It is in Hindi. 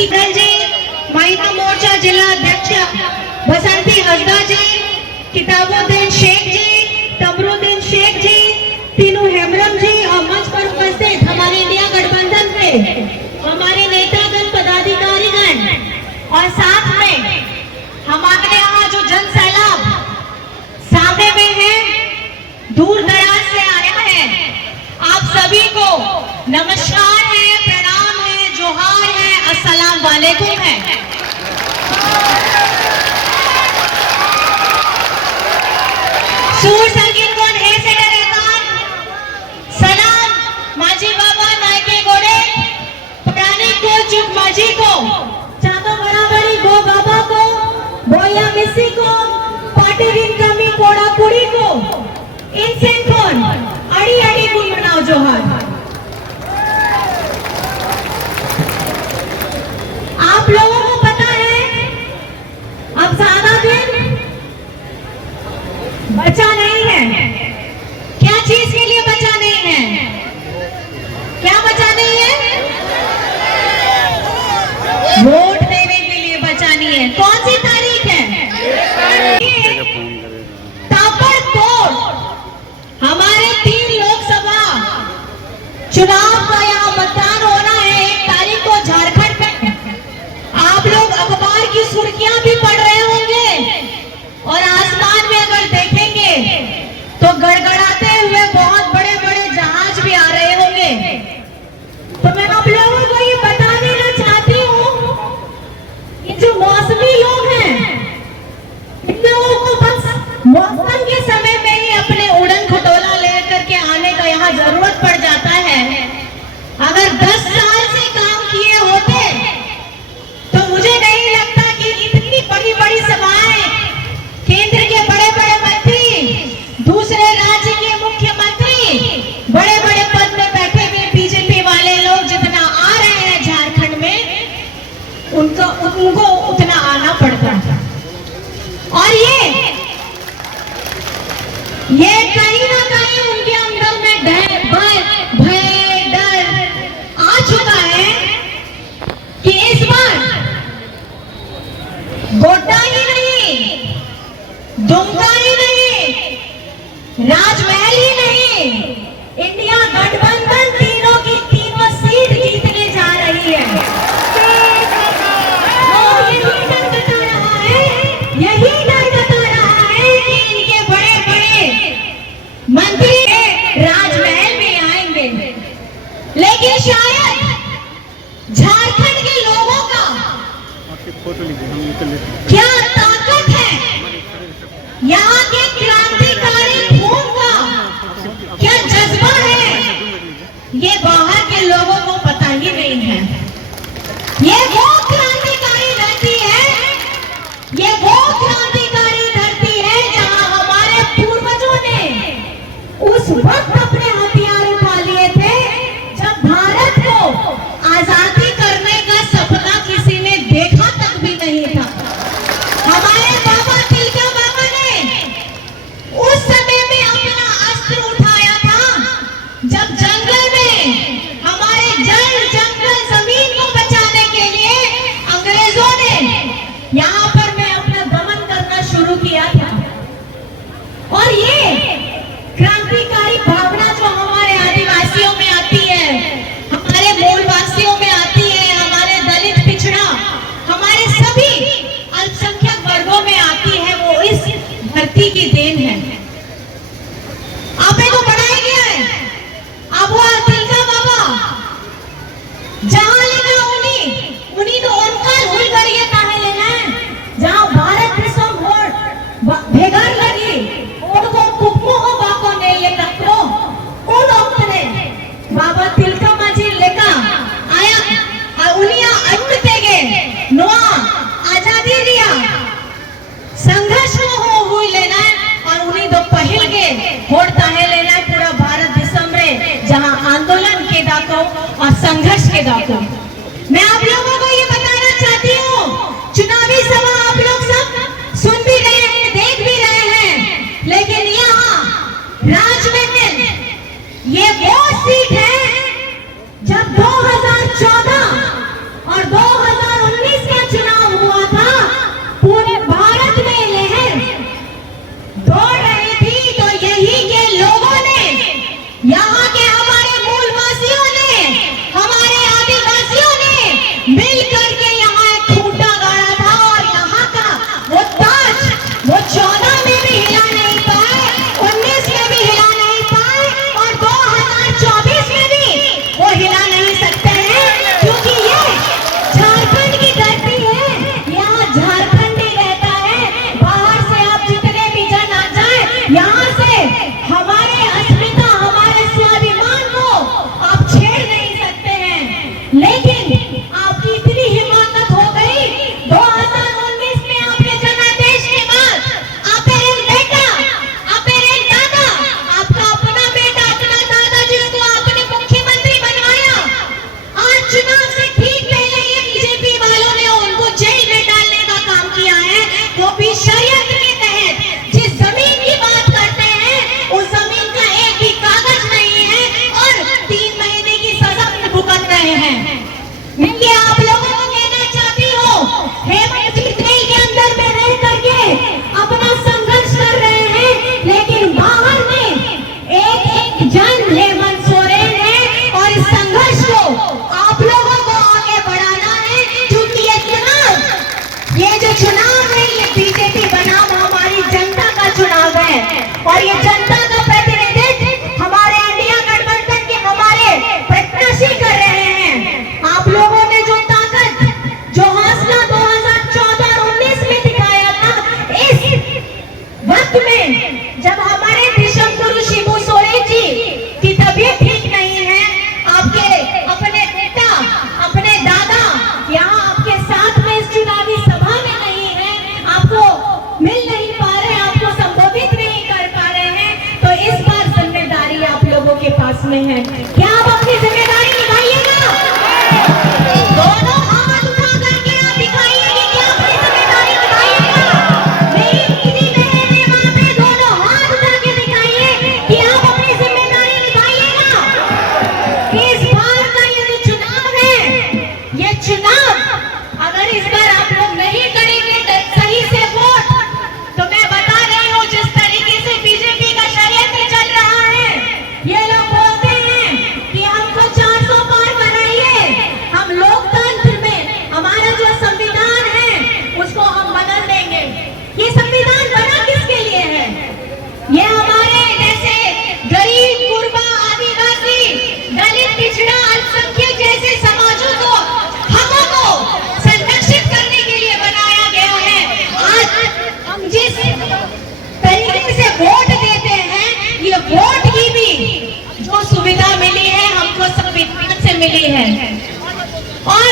बसंती गल जी, महिला मोर्चा जिला अध्यक्ष बसंती हसदा जी, किताबुद्दीन शेख जी, तमरुद्दीन शेख जी, तीनू हेमरम जी और मंच पर उपस्थित हमारे इंडिया गठबंधन के हमारे नेतागण पदाधिकारीगण और साथ में हमारे यहाँ जो जन सैलाब सामने में है, दूर दराज से आया है, आप सभी को नमस्कार है, प्रणाम है, जोहार है, अस्सलाम वालेकुम है। सूर संगीत कोण हे सेडरेकान सलाम माजी बाबा नायके गोड़े पुराने को चुप माजी को चातो बराबरी गो बाबा को बोया मिसी को पाटे दिन कमी कोड़ा कुड़ी को इनसे कौन अड़ी अड़ी गुण मनाओ जोहार। आप लोगों को पता है अब ज्यादा दिन बचा नहीं है। क्या चीज के लिए बचा नहीं है? क्या बचा नहीं है? वोट देने के लिए बचा नहीं है। कौन सी तारीख है? ताबड़तोड़ हमारे 3 लोकसभा चुनाव का यहाँ मतदान होना है 1 तारीख को झारखंड में। आप लोग अखबार की सुर्खियां भी पढ़ रहे होंगे और आसमान में अगर देखेंगे तो गड़गड़ाते हुए बहुत बड़े बड़े जहाज भी आ रहे होंगे। तो मैं आप लोगों को ये बता देना चाहती हूँ, ये जो मौसमी लोग हैं, इन लोगों को बस मौसम के समय में ही अपने उड़न खटोला लेकर के आने का यहाँ जरूरत पड़ जाता है। अगर 10 साल से काम किए होते तो मुझे नहीं लगता कि इतनी बड़ी बड़ी सभाएं, केंद्र के बड़े बड़े मंत्री, दूसरे राज्य के मुख्यमंत्री, बड़े बड़े पद में बैठे हुए बीजेपी वाले लोग जितना आ रहे हैं झारखंड में, उनको उतना आना पड़ता है। और ये कहीं ना कहीं उनके अंदर में भय डर आ चुका है कि इस बार गोड्डा ही नहीं, दुमका ही नहीं, राजमहल ही नहीं, इंडिया गठबंधन तीनों की तीनों सीट जीतने जा रही है। यही डर बता रहा है कि इनके बड़े बड़े मंत्री राजमहल में आएंगे, लेकिन शायद झारखंड के लोगों का क्या ताकत है, यहाँ के क्रांतिकारी खून का क्या जज्बा है, ये बाहर के लोगों को पता ही नहीं है। ये वो क्रांतिकारी धरती है, ये वो क्रांतिकारी धरती है जहाँ हमारे पूर्वजों ने उस वक्त अपने हथियार उठा लिए थे जब भारत को आजादी करने का सपना किसी ने देखा तक भी नहीं था। हमारे बाबा तिलका बाबा ने उस समय में अपना अस्त्र उठाया था जब जंगल में हमारे जंगल जमीन को बचाने के लिए अंग्रेजों ने यहाँ पर में अपना दमन करना शुरू किया था। और ये क्रांतिकारी भावना जो हमारे आदिवासियों में आती है, हमारे मूलवासियों में आती है, हमारे दलित पिछड़ा, हमारे सभी अल्पसंख्यक वर्गों में आती है, वो इस धरती की देन है। आपे को बढ़ाया गया है। अब वो तिलका बाबा जहां लेना उन्हीं तो उनका हुई करिए काहे लेना है, जहां भारत विश्व भोट भेगर लगी उनको कुप्पो हो बाको ने ये तत्रो उन वक्त ने बाबा तिलका माजी लेका आया उनिया अंत तेगे नोआ आजादी दिया संघर्ष हो हुई लेना और उन्हीं तो पहल के होड़ता है लेना पूरा भारत विश्व में जहां आंदोलन के दाको और संघर्ष के दाको। मैं आप लोगों को ये बताना चाहती हूँ, चुनावी सभा आप लोग सब सुन भी रहे हैं, देख भी रहे हैं, लेकिन यहाँ राजमहल ये वो सीट है जब 2014 और 2019 लेकिन आपकी इतनी हिम्मत हो गई 2019 में आपने जनादेश के बाद आपने बेटा, आपने दादा, आपका अपना बेटा, अपना दादा जिसको आपने मुख्यमंत्री बनवाया, आज चुनाव से ठीक पहले ये बीजेपी वालों ने उनको जेल में डालने का काम किया है, वो भी शरीयत के तहत। जिस जमीन की बात करते हैं उस जमीन का एक भी कागज नहीं है और 3 महीने की सजा भुगत रहे हैं। मैं आप लोगों को कहना चाहती हूँ, हेमंत जी जेल के अंदर में रह करके अपना संघर्ष कर रहे हैं, लेकिन बाहर में एक जन हेमंत सोरेन है और इस संघर्ष को आप लोगों को आगे बढ़ाना है, क्योंकि ये जो चुनाव है ये बीजेपी बनाम हमारी जनता का चुनाव है और ये जनता का प्रतिनिधित्व हमारे इंडिया गठबंधन के हमारे प्रत्याशी कर रहे हैं। आप लोगों ने जो ताकत, जो हौसला 2014 और 19 में दिखाया था, इस वक्त में जब हमारे विषम गुरु शिबू सोरेन जी की तबीयत ठीक नहीं है, आपके अपने बेटा, अपने दादा यहाँ आपके साथ में इस चुनावी सभा में नहीं है, आपको मिल नहीं पा रहे, आपको संबोधित नहीं कर पा रहे हैं, तो इस बार जिम्मेदारी आप लोगों के पास में है। क्या आप अपनी जिम्मेदारी निभाइएगा? दोनों हाथ उठा करके आप दिखाइए कि अपनी जिम्मेदारी निभाइएगा। मेरी दीदी बहन है वहां पे, दोनों हाथ उठा के दिखाइए कि आप अपनी जिम्मेदारी निभाइएगा। इस बार का ये जो चुनाव है, ये चुनाव अगर इस बार आप लोग नहीं करेंगे सही से वोट, तो मैं बता रही हूँ जिस तरीके से बीजेपी का षड्यंत्र चल रहा है, ये लोग बोलते हैं कि हमको 400 पार बनाइए, हम लोकतंत्र में हमारा जो संविधान है उसको हम बदल देंगे। ये संविधान बना किसके लिए है? ये हमारे जैसे गरीब, गुरबा, आदिवासी, दलित, पिछड़ा, अल्पसंख्यक जैसे समाजों को, हकों को संरक्षित करने के लिए बनाया गया है। आज हम जिस तरीके से वोट देते हैं, ये वोट की भी जो सुविधा मिली है हमको संविधान से मिली है और